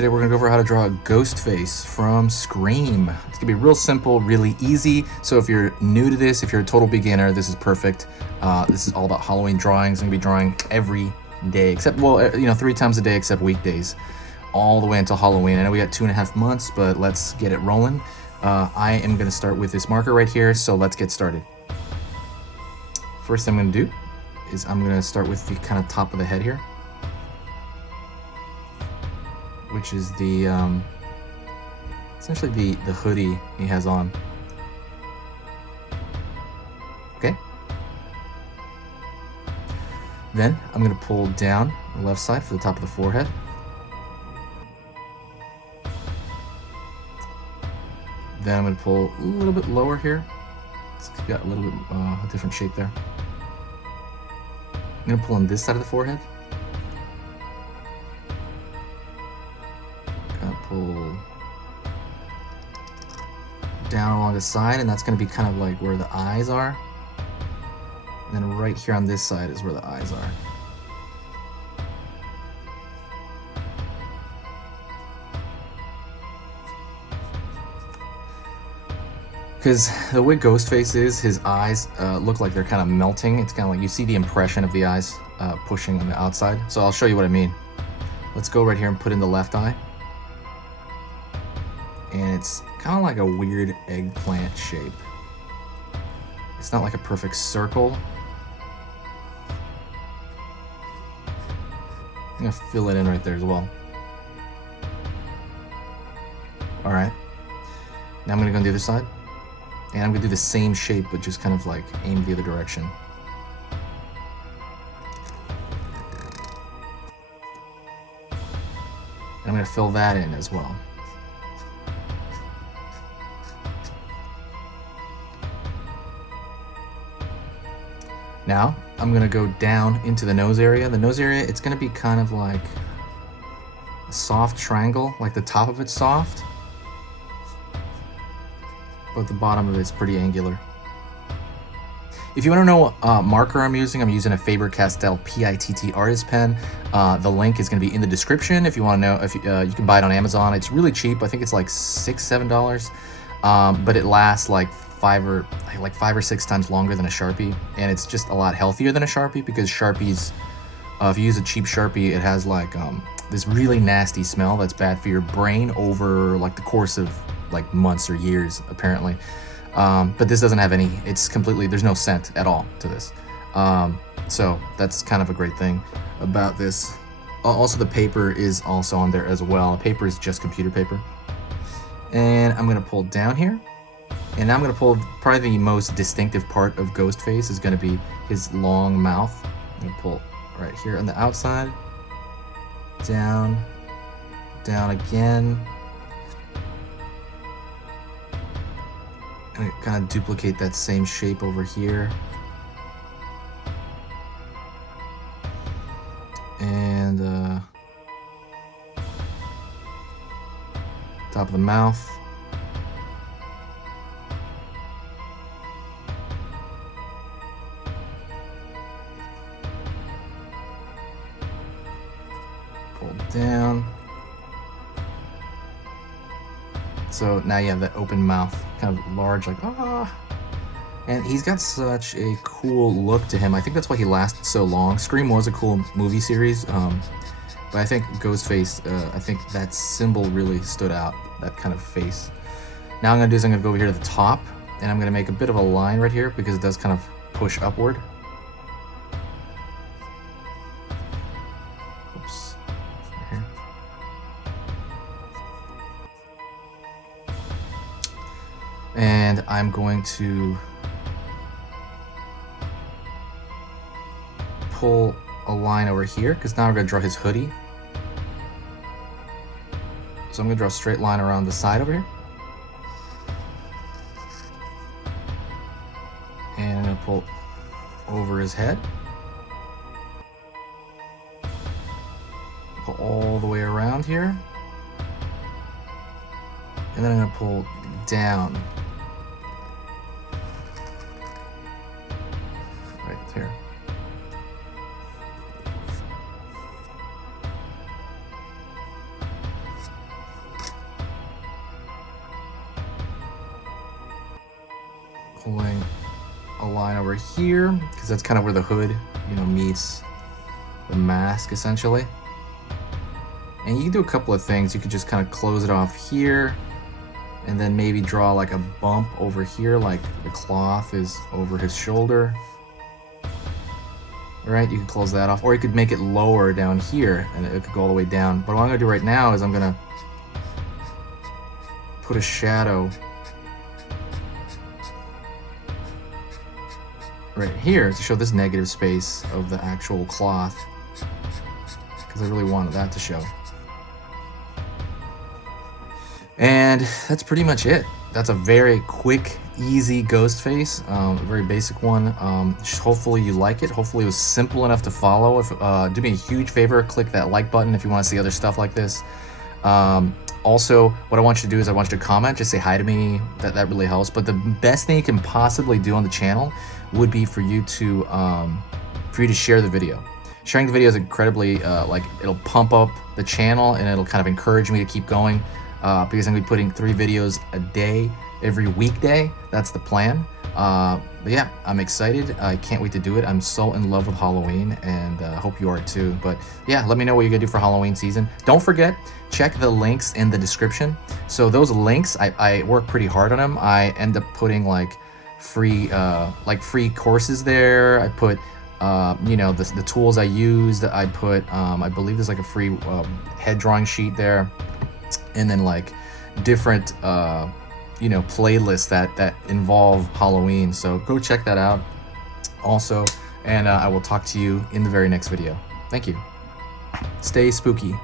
Today we're gonna go over how to draw a Ghostface from Scream. It's gonna be real simple, really easy. So if you're new to this, if you're a total beginner, this is perfect. This is all about Halloween drawings. I'm gonna be drawing every day, except, well, 3 times a day except weekdays, all the way until Halloween. I know we got 2.5 months, but let's get it rolling. I am gonna start with this marker right here, so let's get started. First thing I'm gonna do is I'm gonna start with the kind of top of the head here, which is the essentially the hoodie he has on. Okay. Then I'm gonna pull down the left side for the top of the forehead. Then I'm gonna pull a little bit lower here. It's got a little bit a different shape there. I'm gonna pull on this side of the forehead. Pull down along the side, and that's going to be kind of like where the eyes are. And then right here on this side is where the eyes are. Because the way Ghostface is, his eyes look like they're kind of melting. It's kind of like you see the impression of the eyes pushing on the outside. So I'll show you what I mean. Let's go right here and put in the left eye. And it's kind of like a weird eggplant shape. It's not like a perfect circle. I'm gonna fill it in right there as well. All right, now I'm gonna go on the other side, and I'm gonna do the same shape, but just kind of like aim the other direction. And I'm gonna fill that in as well. Now, I'm gonna go down into the nose area. The nose area, it's gonna be kind of like a soft triangle, like the top of it's soft, but the bottom of it's pretty angular. If you wanna know what marker I'm using a Faber-Castell PITT artist pen. The link is gonna be in the description if you wanna know. If you can buy it on Amazon. It's really cheap. I think it's like $6-7, but it lasts like 5 or 6 times longer than a Sharpie, and it's just a lot healthier than a Sharpie, because Sharpies, if you use a cheap Sharpie, it has like this really nasty smell that's bad for your brain over like the course of like months or years, apparently. But this doesn't have any. It's completely, there's no scent at all to this. So that's kind of a great thing about this. Also, the paper is also on there as well. The paper is just computer paper. And I'm gonna pull down here. And now I'm going to pull, probably the most distinctive part of Ghostface is going to be his long mouth. I'm going to pull right here on the outside, down, down again. And kind of duplicate that same shape over here. And top of the mouth. Down. So now you have that open mouth, kind of large, like ah. And he's got such a cool look to him. I think that's why he lasted so long. Scream was a cool movie series, but I think Ghostface, I think that symbol really stood out, that kind of face. Now I'm gonna do is I'm gonna go over here to the top, and I'm gonna make a bit of a line right here because it does kind of push upward. And I'm going to pull a line over here, because now we're going to draw his hoodie. So I'm going to draw a straight line around the side over here. And I'm going to pull over his head. Pull all the way around here. And then I'm going to pull down. Right here. line over here, because that's kind of where the hood, you know, meets the mask essentially. And you can do a couple of things. You could just kind of close it off here, and then maybe draw like a bump over here, like the cloth is over his shoulder. All right, you can close that off, or you could make it lower down here, and it could go all the way down. But what I'm gonna do right now is I'm gonna put a shadow right here to show this negative space of the actual cloth, because I really wanted that to show. And that's pretty much it. That's a very quick, easy Ghostface, very basic one. Hopefully you like it. Hopefully it was simple enough to follow. If do me a huge favor, click that like button if you want to see other stuff like this. Also, what I want you to do is I want you to comment, just say hi to me. That really helps. But the best thing you can possibly do on the channel would be for you to share the video. Sharing the video is incredibly like, it'll pump up the channel, and it'll kind of encourage me to keep going, because I'm gonna be putting 3 videos a day every weekday. That's the plan. But yeah, I'm excited. I can't wait to do it. I'm so in love with Halloween, and I hope you are too. But yeah, let me know what you're gonna do for Halloween season. Don't forget, check the links in the description. So those links, I work pretty hard on them. I end up putting like free courses there. I put you know, the tools I used. I put I believe there's like a free head drawing sheet there, and then like different you know, playlists that involve Halloween. So go check that out also, and I will talk to you in the very next video. Thank you. Stay spooky.